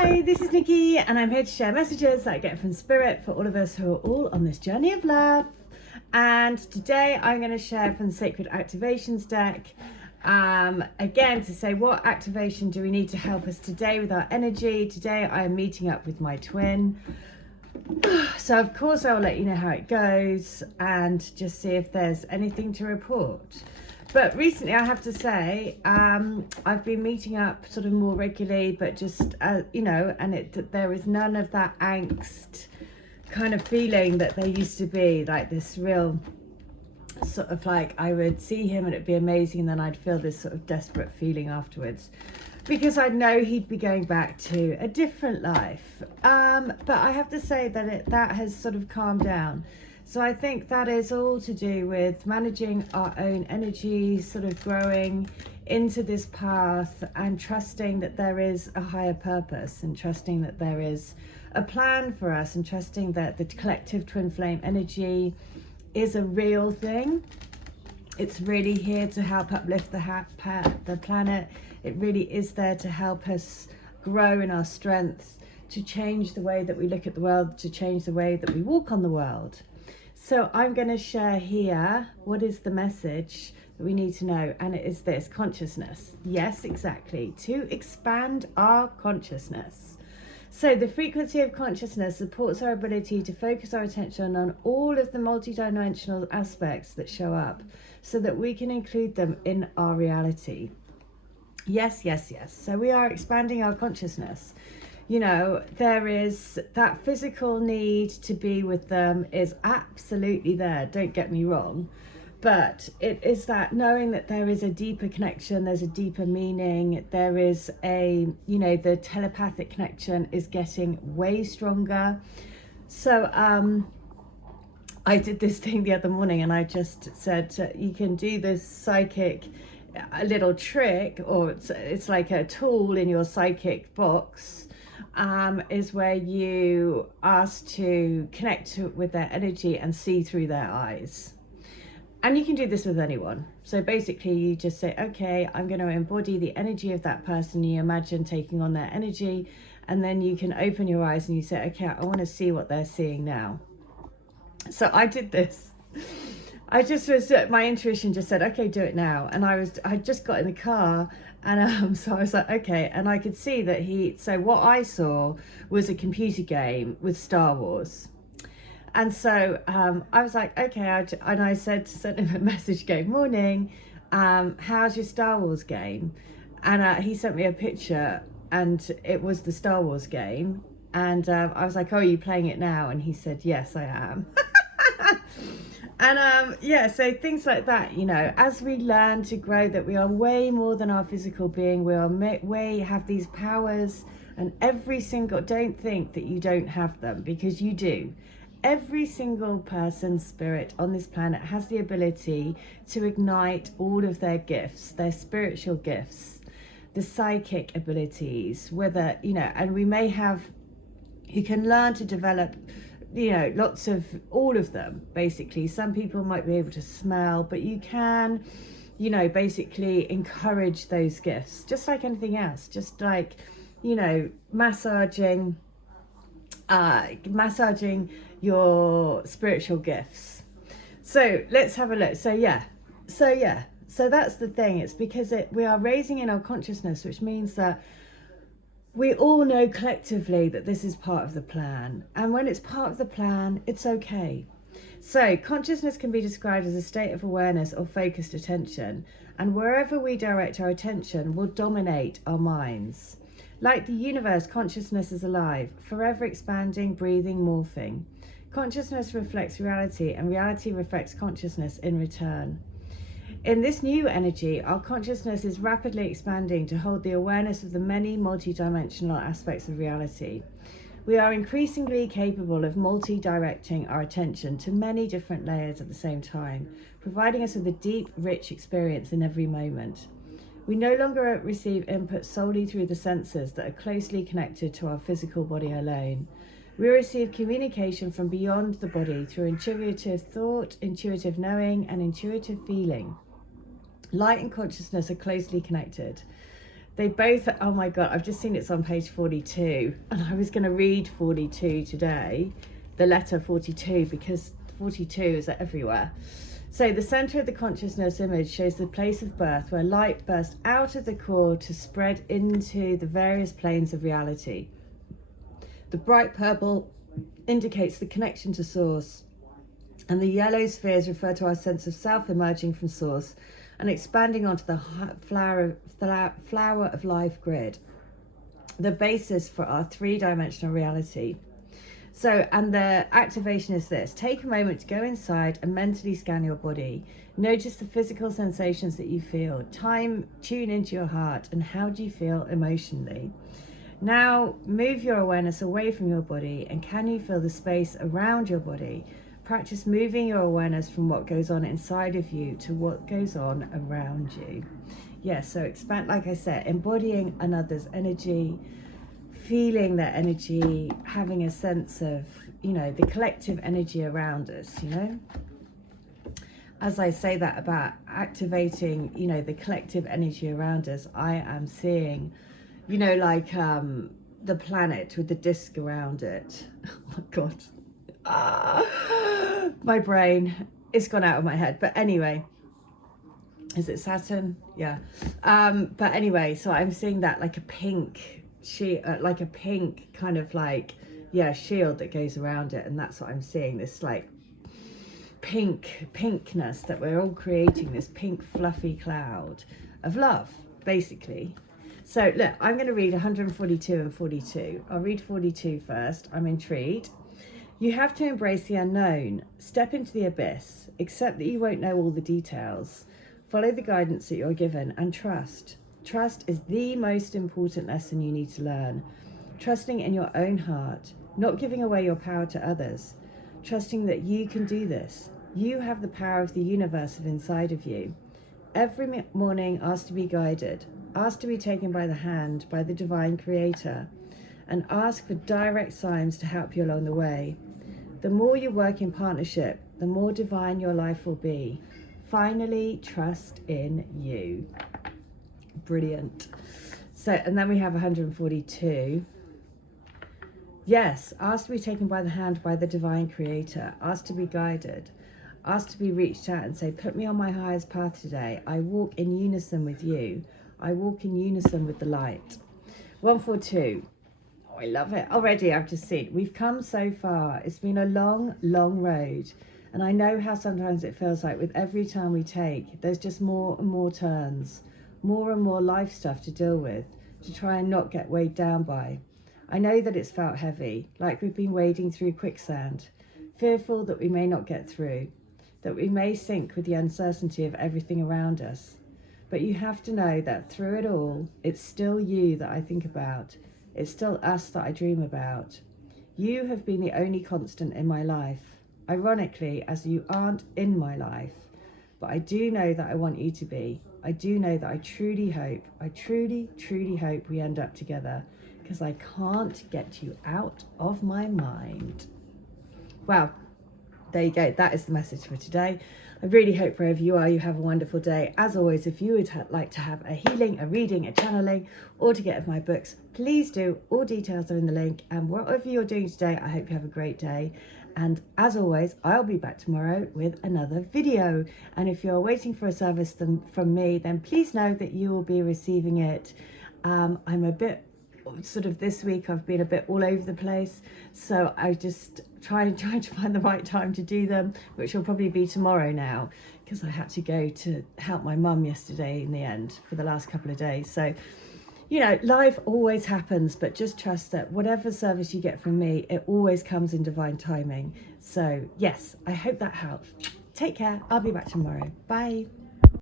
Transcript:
Hi, this is Nikki and I'm here to share messages that I get from Spirit for all of us who are all on this journey of love. And today I'm going to share from the Sacred Activations deck, again to say what activation do we need to help us today with our energy. Today I am meeting up with my twin. So of course I'll let you know how it goes and just see if there's anything to report. But recently I have to say, I've been meeting up sort of more regularly, but just, you know, and there is none of that angst kind of feeling that there used to be, like this real sort of like I would see him and it'd be amazing and then I'd feel this sort of desperate feeling afterwards because I know he'd be going back to a different life. But I have to say that that has sort of calmed down. So I think that is all to do with managing our own energy, sort of growing into this path and trusting that there is a higher purpose and trusting that there is a plan for us and trusting that the collective twin flame energy is a real thing. It's really here to help uplift the planet. It really is there to help us grow in our strengths, to change the way that we look at the world, to change the way that we walk on the world. So I'm going to share here what is the message that we need to know, and it is this: consciousness. Yes, exactly, to expand our consciousness. So the frequency of consciousness supports our ability to focus our attention on all of the multidimensional aspects that show up so that we can include them in our reality. Yes, yes, yes. So we are expanding our consciousness. You know, there is that physical need to be with them is absolutely there, don't get me wrong, but it is that knowing that there is a deeper connection, there's a deeper meaning, there is a, you know, the telepathic connection is getting way stronger. So I did this thing the other morning and I just said you can do this psychic a little trick, or it's like a tool in your psychic box. Is where you ask to connect with their energy and see through their eyes. And you can do this with anyone. So basically you just say, okay, I'm going to embody the energy of that person. You imagine taking on their energy, and then you can open your eyes and you say, okay, I want to see what they're seeing now. So I did this. I just was, my intuition just said, okay, do it now. And I just got in the car and so I was like, okay. And I could see that so what I saw was a computer game with Star Wars. And so I was like, okay. And I sent him a message going, morning, how's your Star Wars game? And he sent me a picture and it was the Star Wars game. And I was like, oh, are you playing it now? And he said, yes, I am. And yeah, so things like that, you know, as we learn to grow that we are way more than our physical being, we are have these powers, and every single, don't think that you don't have them, because you do. Every single person's spirit on this planet has the ability to ignite all of their gifts, their spiritual gifts, the psychic abilities, whether, you know, and we may have, you can learn to develop, you know, lots of, all of them, basically. Some people might be able to smell, but you can, you know, basically encourage those gifts, just like anything else, just like, you know, massaging your spiritual gifts. So let's have a look. So that's the thing. It's because we are raising in our consciousness, which means that we all know collectively that this is part of the plan. And when it's part of the plan, it's okay. So consciousness can be described as a state of awareness or focused attention. And wherever we direct our attention will dominate our minds. Like the universe, consciousness is alive, forever expanding, breathing, morphing. Consciousness reflects reality, and reality reflects consciousness in return. In this new energy, our consciousness is rapidly expanding to hold the awareness of the many multidimensional aspects of reality. We are increasingly capable of multi-directing our attention to many different layers at the same time, providing us with a deep, rich experience in every moment. We no longer receive input solely through the senses that are closely connected to our physical body alone. We receive communication from beyond the body through intuitive thought, intuitive knowing, and intuitive feeling. Light and consciousness are closely connected. They both, oh my God, I've just seen it's on page 42, and I was going to read 42 today, the letter 42, because 42 is everywhere. So the center of the consciousness image shows the place of birth where light bursts out of the core to spread into the various planes of reality. The bright purple indicates the connection to source, and the yellow spheres refer to our sense of self emerging from source and expanding onto the flower of life grid, the basis for our three-dimensional reality. So, and the activation is this: take a moment to go inside and mentally scan your body. Notice the physical sensations that you feel. Tune into your heart, and how do you feel emotionally? Now move your awareness away from your body, and can you feel the space around your body? Practice moving your awareness from what goes on inside of you to what goes on around you. Yes, so expand, like I said, embodying another's energy, feeling their energy, having a sense of, you know, the collective energy around us, you know. As I say that about activating, you know, the collective energy around us, I am seeing, you know, like the planet with the disc around it. Oh my God. My brain, it's gone out of my head. But anyway, is it Saturn? Yeah. But anyway, so I'm seeing that like a pink like a pink kind of like, yeah, shield that goes around it, and that's what I'm seeing, this like pinkness that we're all creating, this pink fluffy cloud of love, basically. So look, I'm going to read 142 and 42. I'll read 42 first. I'm intrigued. You have to embrace the unknown, step into the abyss, accept that you won't know all the details, follow the guidance that you're given, and trust. Trust is the most important lesson you need to learn. Trusting in your own heart, not giving away your power to others. Trusting that you can do this. You have the power of the universe inside of you. Every morning, ask to be guided, ask to be taken by the hand by the divine creator, and ask for direct signs to help you along the way. The more you work in partnership, the more divine your life will be. Finally, trust in you. Brilliant. So, and then we have 142. Yes, ask to be taken by the hand by the divine creator. Ask to be guided. Ask to be reached out and say, put me on my highest path today. I walk in unison with you. I walk in unison with the light. 142. I love it. Already I've just seen, we've come so far. It's been a long, long road. And I know how sometimes it feels like with every turn we take, there's just more and more turns, more and more life stuff to deal with, to try and not get weighed down by. I know that it's felt heavy, like we've been wading through quicksand, fearful that we may not get through, that we may sink with the uncertainty of everything around us. But you have to know that through it all, it's still you that I think about. It's still us that I dream about. You have been the only constant in my life. Ironically, as you aren't in my life. But I do know that I want you to be. I do know that I truly hope, truly hope we end up together, because I can't get you out of my mind. Well, there you go. That is the message for today. I really hope wherever you are, you have a wonderful day. As always, if you would like to have a healing, a reading, a channeling, or to get my books, please do. All details are in the link. And whatever you're doing today, I hope you have a great day. And as always, I'll be back tomorrow with another video. And if you're waiting for a service from me, then please know that you will be receiving it. I'm a bit sort of, this week I've been a bit all over the place, so I just trying to find the right time to do them, which will probably be tomorrow now, because I had to go to help my mum yesterday in the end for the last couple of days. So, you know, life always happens, but just trust that whatever service you get from me, it always comes in divine timing. So yes, I hope that helps. Take care. I'll be back tomorrow. Bye.